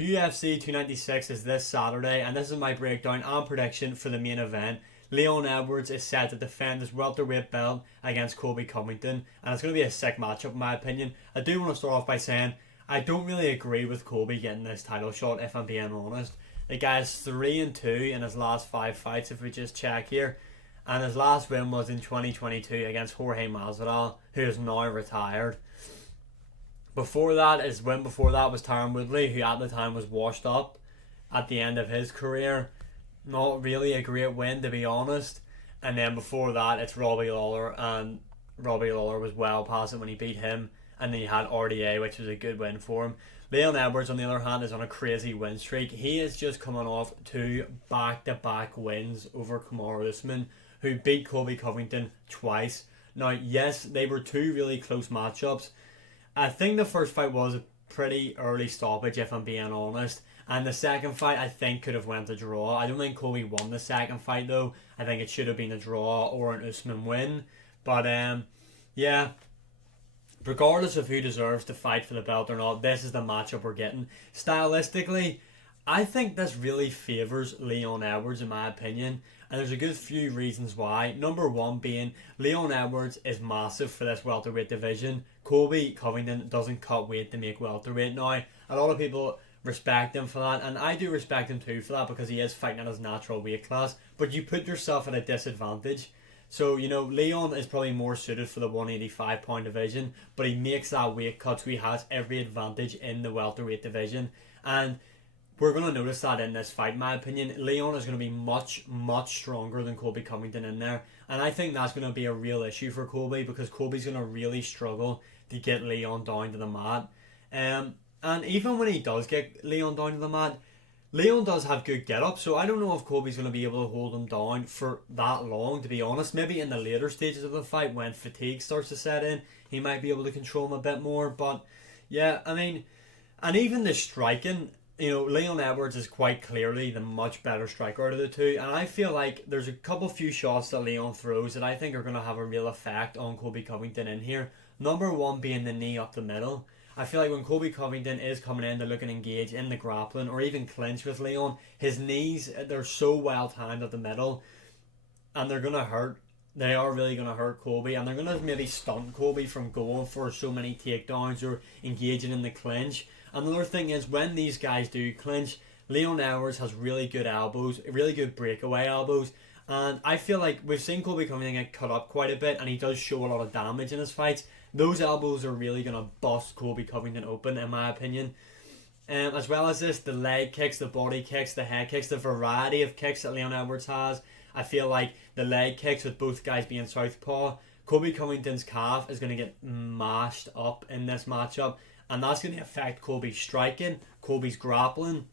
UFC 296 is this Saturday, and this is my breakdown and prediction for the main event. Leon Edwards is set to defend his welterweight belt against Colby Covington, and it's going to be a sick matchup in my opinion. I do want to start off by saying I don't really agree with Colby getting this title shot, if I'm being honest. The guy's 3-2 in his last 5 fights, if we just check here, and his last win was in 2022 against Jorge Masvidal, who is now retired. His win before that was Tyron Woodley, who at the time was washed up at the end of his career. Not really a great win, to be honest. And then before that, it's Robbie Lawler, and Robbie Lawler was well past it when he beat him. And then you had RDA, which was a good win for him. Leon Edwards, on the other hand, is on a crazy win streak. He is just coming off 2 back-to-back wins over Kamaru Usman, who beat Colby Covington twice. Now, yes, they were 2 really close matchups. I think the first fight was a pretty early stoppage, if I'm being honest. And the second fight, I think, could have went a draw. I don't think Colby won the second fight, though. I think it should have been a draw or an Usman win. But, yeah, regardless of who deserves to fight for the belt or not, this is the matchup we're getting. Stylistically, I think this really favours Leon Edwards, in my opinion. And there's a good few reasons why. Number one being, Leon Edwards is massive for this welterweight division. Colby Covington doesn't cut weight to make welterweight now. A lot of people respect him for that, and I do respect him too for that because he is fighting at his natural weight class. But you put yourself at a disadvantage. So, Leon is probably more suited for the 185 pound division, but he makes that weight cut, so he has every advantage in the welterweight division. And we're going to notice that in this fight, in my opinion. Leon is going to be much, much stronger than Colby Covington in there. And I think that's going to be a real issue for Colby because Colby's going to really struggle to get Leon down to the mat. And even when he does get Leon down to the mat, Leon does have good get-up, so I don't know if Colby's going to be able to hold him down for that long, to be honest. Maybe in the later stages of the fight, when fatigue starts to set in, he might be able to control him a bit more. But, yeah, I mean, and even the striking, Leon Edwards is quite clearly the much better striker out of the two, and I feel like there's a few shots that Leon throws that I think are going to have a real effect on Colby Covington in here. Number one being the knee up the middle. I feel like when Colby Covington is coming in to look and engage in the grappling or even clinch with Leon, his knees, they're so well timed at the middle, and they're going to hurt. They are really going to hurt Colby, and they're going to maybe stunt Colby from going for so many takedowns or engaging in the clinch. Another thing is, when these guys do clinch, Leon Edwards has really good elbows, really good breakaway elbows, and I feel like we've seen Colby Covington get cut up quite a bit, and he does show a lot of damage in his fights. Those elbows are really going to bust Colby Covington open, in my opinion. As well as this, the leg kicks, the body kicks, the head kicks, the variety of kicks that Leon Edwards has. I feel like the leg kicks, with both guys being southpaw, Colby Covington's calf is going to get mashed up in this matchup, and that's going to affect Colby's striking, Colby's grappling,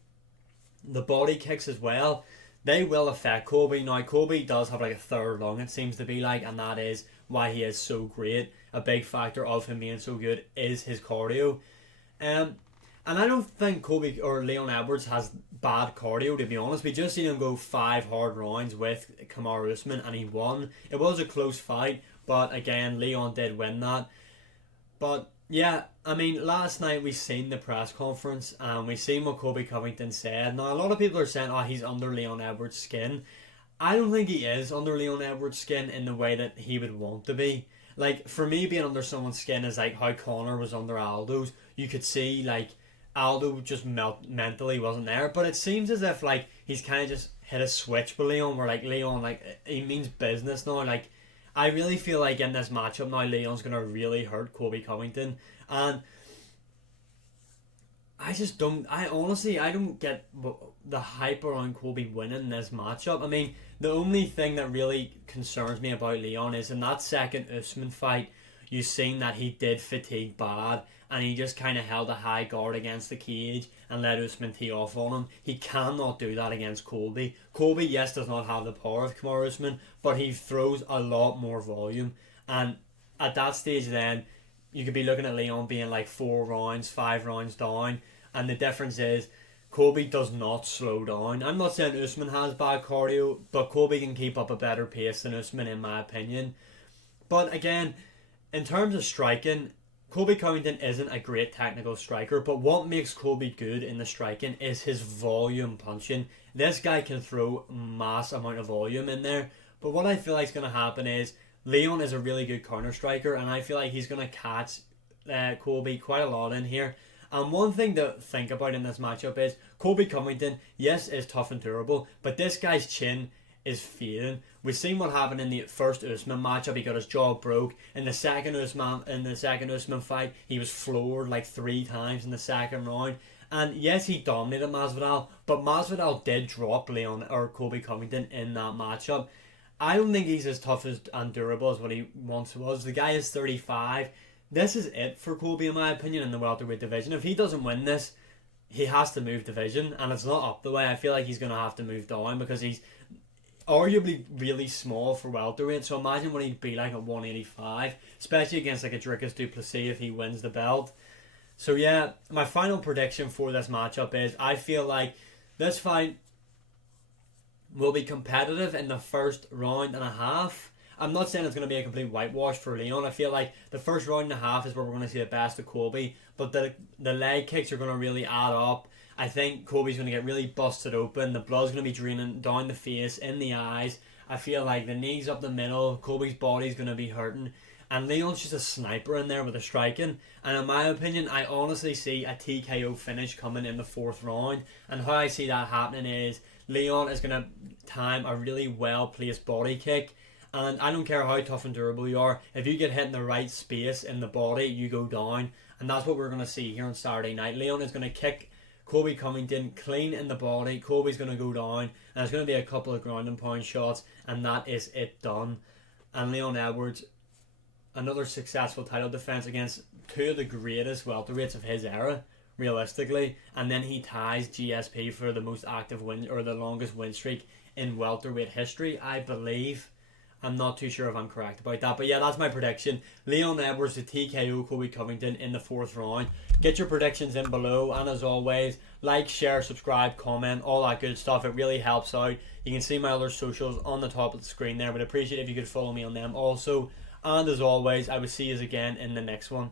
the body kicks as well. They will affect Colby. Now, Colby does have like a third lung, it seems to be like, and that is why he is so great. A big factor of him being so good is his cardio. And I don't think Colby or Leon Edwards has bad cardio, to be honest. We just seen him go 5 hard rounds with Kamaru Usman, and he won. It was a close fight, but again, Leon did win that. But yeah, I mean, last night we seen the press conference and we seen what Colby Covington said. Now, a lot of people are saying, he's under Leon Edwards' skin. I don't think he is under Leon Edwards' skin in the way that he would want to be. Like, for me, being under someone's skin is like how Conor was under Aldo's. You could see, like, Aldo just mentally wasn't there. But it seems as if, like, he's kind of just hit a switch with Leon, where, like, Leon, like, he means business now. Like, I really feel like in this matchup now, Leon's going to really hurt Colby Covington. And I don't get the hype around Colby winning this matchup. I mean, the only thing that really concerns me about Leon is in that second Usman fight, you've seen that he did fatigue bad, and he just kind of held a high guard against the cage and let Usman tee off on him. He cannot do that against Colby. Colby, yes, does not have the power of Kamaru Usman, but he throws a lot more volume, and at that stage then, you could be looking at Leon being like 4 rounds, 5 rounds down, and the difference is Colby does not slow down. I'm not saying Usman has bad cardio, but Colby can keep up a better pace than Usman, in my opinion. But again, in terms of striking, Colby Covington isn't a great technical striker, but what makes Colby good in the striking is his volume punching. This guy can throw mass amount of volume in there. But what I feel like is going to happen is Leon is a really good counter striker, and I feel like he's going to catch Colby quite a lot in here. And one thing to think about in this matchup is Colby Covington, yes, is tough and durable, but this guy's chin is fading. We've seen what happened in the first Usman matchup. He got his jaw broke. In the second Usman fight, he was floored like 3 times in the second round. And yes, he dominated Masvidal, but Masvidal did drop Leon or Colby Covington in that matchup. I don't think he's as tough and durable as what he once was. The guy is 35. This is it for Colby, in my opinion, in the welterweight division. If he doesn't win this, he has to move division, and it's not up the way. I feel like he's going to have to move down because he's arguably really small for welterweight. So imagine what he'd be like at 185, especially against like a Dricus du Plessis if he wins the belt. So yeah, my final prediction for this matchup is I feel like this fight will be competitive in the first round and a half. I'm not saying it's going to be a complete whitewash for Leon. I feel like the first round and a half is where we're going to see the best of Colby, but the leg kicks are going to really add up. I think Colby's going to get really busted open. The blood's going to be draining down the face, in the eyes. I feel like the knees up the middle, Colby's body's going to be hurting. And Leon's just a sniper in there with the striking. And in my opinion, I honestly see a TKO finish coming in the 4th round. And how I see that happening is Leon is going to time a really well-placed body kick. And I don't care how tough and durable you are, if you get hit in the right space in the body, you go down. And that's what we're going to see here on Saturday night. Leon is going to kick Colby Covington clean in the body. Colby's going to go down, and there's going to be a couple of ground and pound shots, and that is it done. And Leon Edwards, another successful title defense against 2 of the greatest welterweights of his era, realistically. And then he ties GSP for the most active win, or the longest win streak in welterweight history, I believe. I'm not too sure if I'm correct about that. But yeah, that's my prediction. Leon Edwards to TKO Colby Covington in the 4th round. Get your predictions in below. And as always, like, share, subscribe, comment, all that good stuff. It really helps out. You can see my other socials on the top of the screen there. But I'd appreciate if you could follow me on them also. And as always, I will see you again in the next one.